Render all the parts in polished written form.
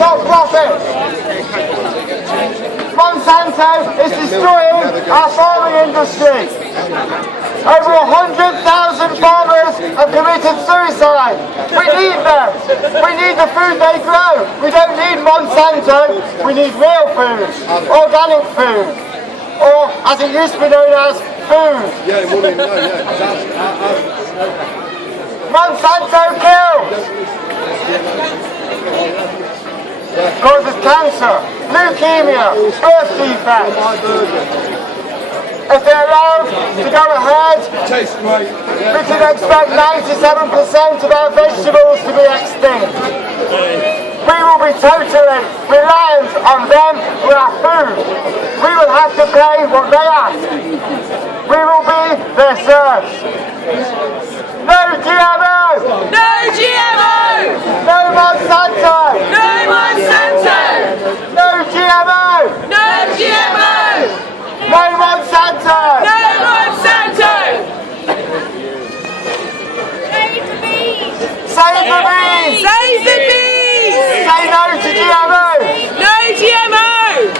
not profit. Monsanto is destroying our farming industry. Over 100,000 farmers have committed suicide. We need them. We need the food they grow. We don't need Monsanto. We need real food, organic food, or as it used to be known as food. Monsanto kills. Causes cancer, leukemia, birth defects. If they're allowed to go ahead, we can expect 97% of our vegetables to be extinct. We will be totally reliant on them for our food. We will have to pay what they ask. We will be their serfs. No GMO! No GMO! No Monsanto! No Monsanto! No GMO! No GMO! No Monsanto! No Monsanto! Save the bees! Save the bees! Save the bees! Say no to GMO! No GMO!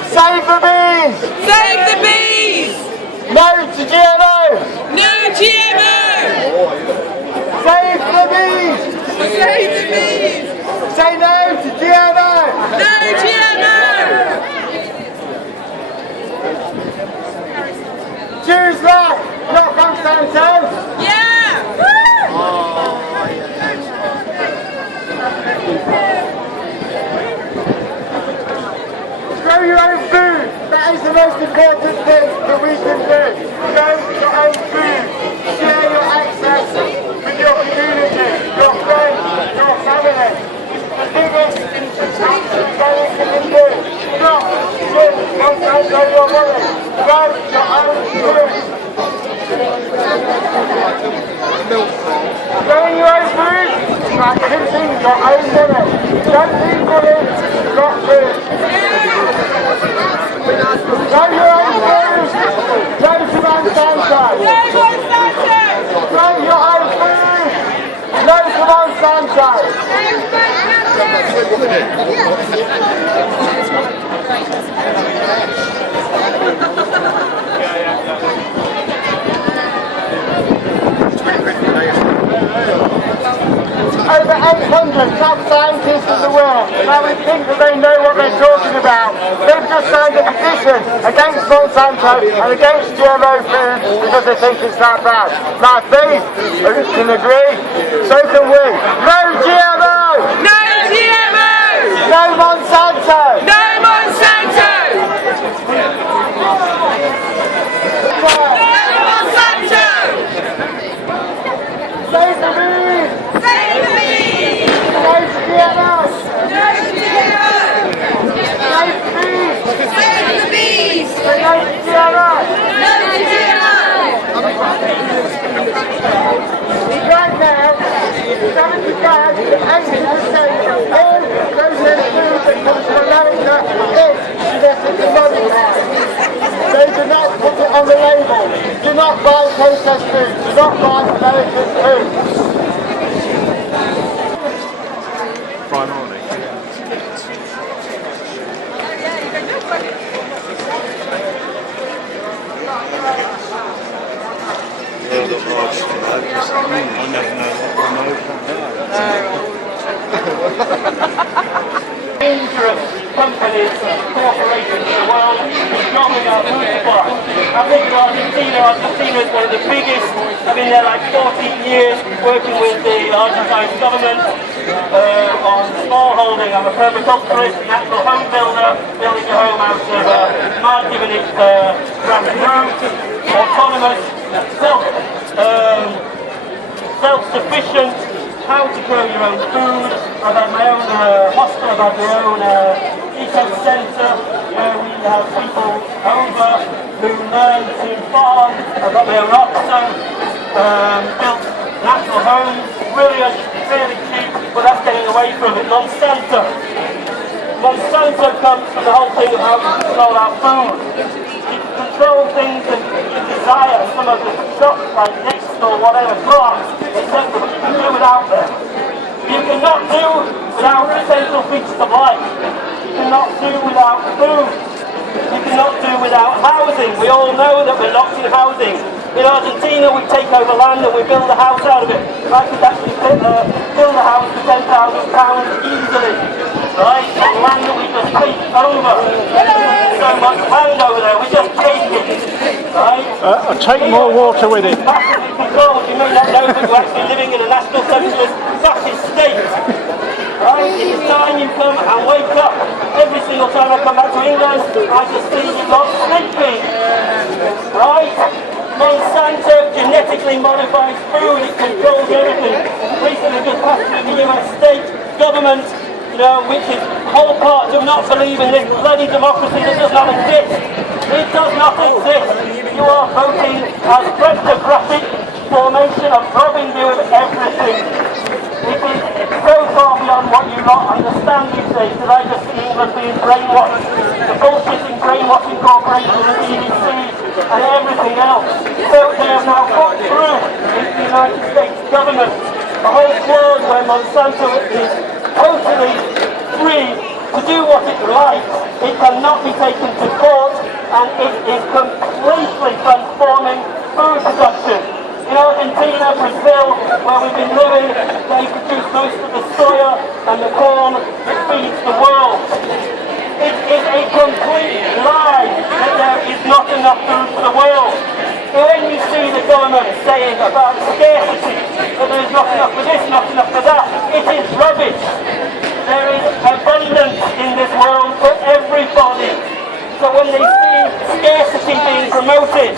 Save the bees! Save the bees! No to GMO! No GMO! Save the bees! Save the bees! Say no to GMO! No GMO! Choose life, not Monsanto! Yeah! Grow your own food! That is the most important thing that we can do. Grow your own food. Share your access with your community, your friends, your family. The biggest action that you can do. Not give Monsanto your money. Grow your own food. Growing your own food is like printing your own money. Don't need money, not food. Grow your own food! Go to Monsanto! No Monsanto! Grow your own food! No to Monsanto! Over 800 top scientists in the world. Now we think that they know what they're talking about. They've just signed a petition against Monsanto and against GMO food because they think it's that bad. Now if they can agree, so can we. No GMO! No GMO! No Monsanto! No Monsanto! Save the bees! Save the bees! No GMO! No GMO! Save the bees! Save the bees! No GMO! No GMO! Right now, 75 to 80% of all processed food that comes from America is genetically modified. They do not put it on the label. Do not buy processed food. Do not buy American food. Primarily. Dangerous companies, corporations in the world dropping our food supply. I think in Argentina is one of the biggest. I've been there like 14 years working with the Argentine government on smallholding. I'm a permaculturist, natural home builder, building a home out of mud, giving it grassroots, autonomous, self-sufficient, how to grow your own food. I've had my own hospital, I've had my own eco-centre where we have people over who learn to farm. I've got my own oxo, built natural homes, brilliant, really cheap, but that's getting away from it. Monsanto comes from the whole thing of how to control our food. You can control things that you desire, some of the shops like next or whatever, but you can do without them. You cannot do without essential features of life. You cannot do without food. You cannot do without housing. We all know that we're locked in housing. In Argentina, we take over land and we build a house out of it. I could actually build a house for £10,000 easily, right? On land that we just take over. There's so much land over there, we just take it, right? Take more water with it. Massively controlled. You may not know, but you're actually living in a national socialist fascist state. Right? It is time you come and wake up. Every single time I come back to England, I just see you lot sleeping. Right? Monsanto genetically modifies food, it controls everything. Recently just passed through the US state government, which is whole part do not believe in this bloody democracy that does not exist. It does not exist. You are voting as kleptocratic formation of robbing you of everything. It is so far beyond what you lot understand these days that I just see England being brainwashed. The bullshitting brainwashing corporations, the BBC and everything else. So they have now got through into the United States government a whole clause where Monsanto is totally free to do what it likes. It cannot be taken to court and it is completely transforming food production. In Argentina, Brazil, where we've been living, they produce most of the soya and the corn that feeds the world. It is a complete lie that there is not enough food for the world. When you see the government saying about scarcity, that there is not enough for this, not enough for that, it is rubbish. There is abundance in this world for everybody. So when they see scarcity being promoted,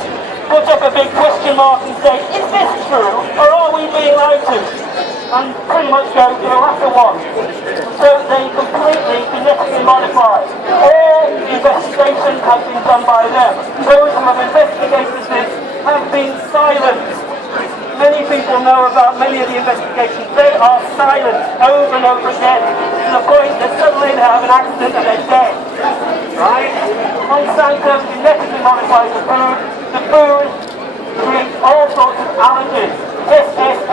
put up a big question mark and say, is this true, or are we being lied to? And pretty much go, you'll have to watch. So they completely genetically modify. All investigations have been done by them. Those who have investigated this have been silenced. Many people know about many of the investigations. They are silenced over and over again, to the point that suddenly they have an accident and they're dead. Right? Monsanto genetically modifies the food. The food creates all sorts of allergies. SSS,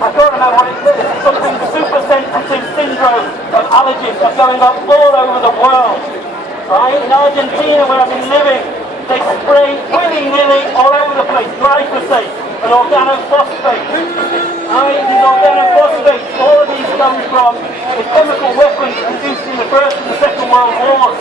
I can't remember what it is, something super sensitive syndrome of allergies are going up all over the world. Right? In Argentina, where I've been living, they spray willy-nilly all over the place, glyphosate and organophosphate. Right? These organophosphates, all of these come from the chemical weapons produced in the First and the Second World Wars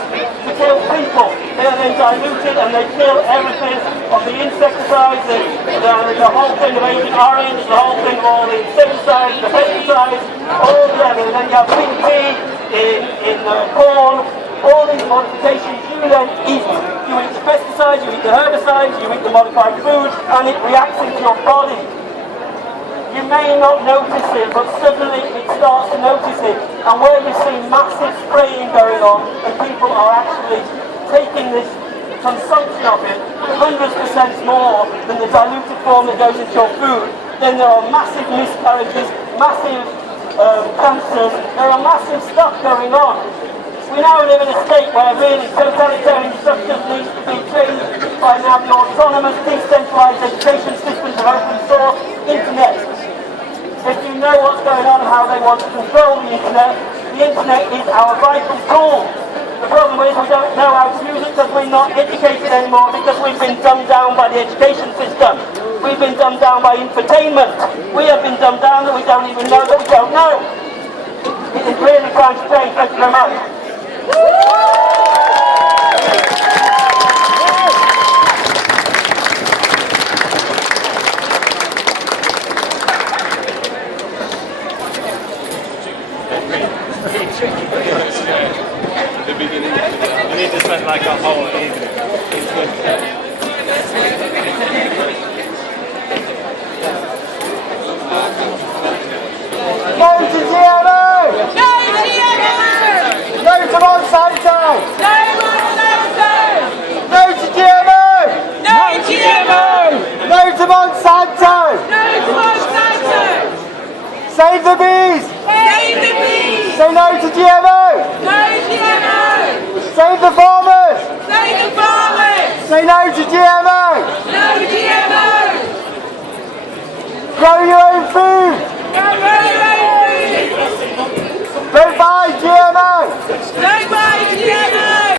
to kill people. They are then diluted and they kill everything of the insecticides, the whole thing of Agent Orange, the whole thing of all the insecticides, the pesticides, all of them. And then you have BP in corn, all these modifications you then eat. You eat the pesticides, you eat the herbicides, you eat the modified food, and it reacts into your body. You may not notice it, but suddenly it starts to notice it. And where you see massive spraying going on, and people are actually taking this consumption of it, hundreds of % more than the diluted form that goes into your food, then there are massive miscarriages, massive cancers, there are massive stuff going on. We now live in a state where really totalitarian structures need to be changed by now the autonomous, decentralised education systems of open source internet. If you know what's going on and how they want to control the internet is our vital tool. The problem is we don't know how to use it because we're not educated anymore, because we've been dumbed down by the education system. We've been dumbed down by infotainment. We have been dumbed down that we don't even know that we don't know. It is really time to change. Thank you very much. The beginning. You need to spend like a whole evening. No to GMO! No GMO! No to Monsanto! No Monsanto! No to GMO! No GMO! No to Monsanto! No to Monsanto! Save the bees! Save the bees! Say no to GMO! No GMO! Save the farmers! Save the farmers! Say no to GMO! No GMO! Grow your